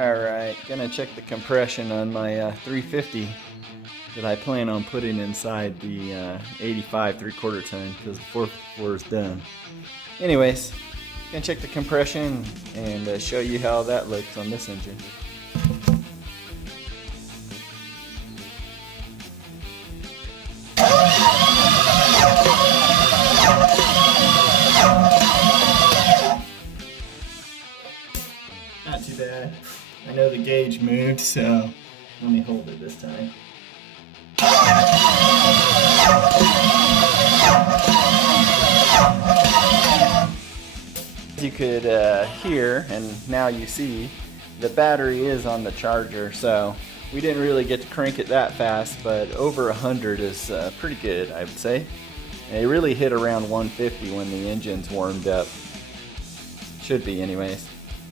Alright, gonna check the compression on my 350 that I plan on putting inside the 85 3/4 ton because the 454 is done. Anyways, gonna check the compression and show you how that looks on this engine. Not too bad. I know the gauge moved, so let me hold it this time. As you could hear, and now you see, the battery is on the charger, so we didn't really get to crank it that fast, but over 100 is pretty good, I would say. And it really hit around 150 when the engine's warmed up. Should be anyways.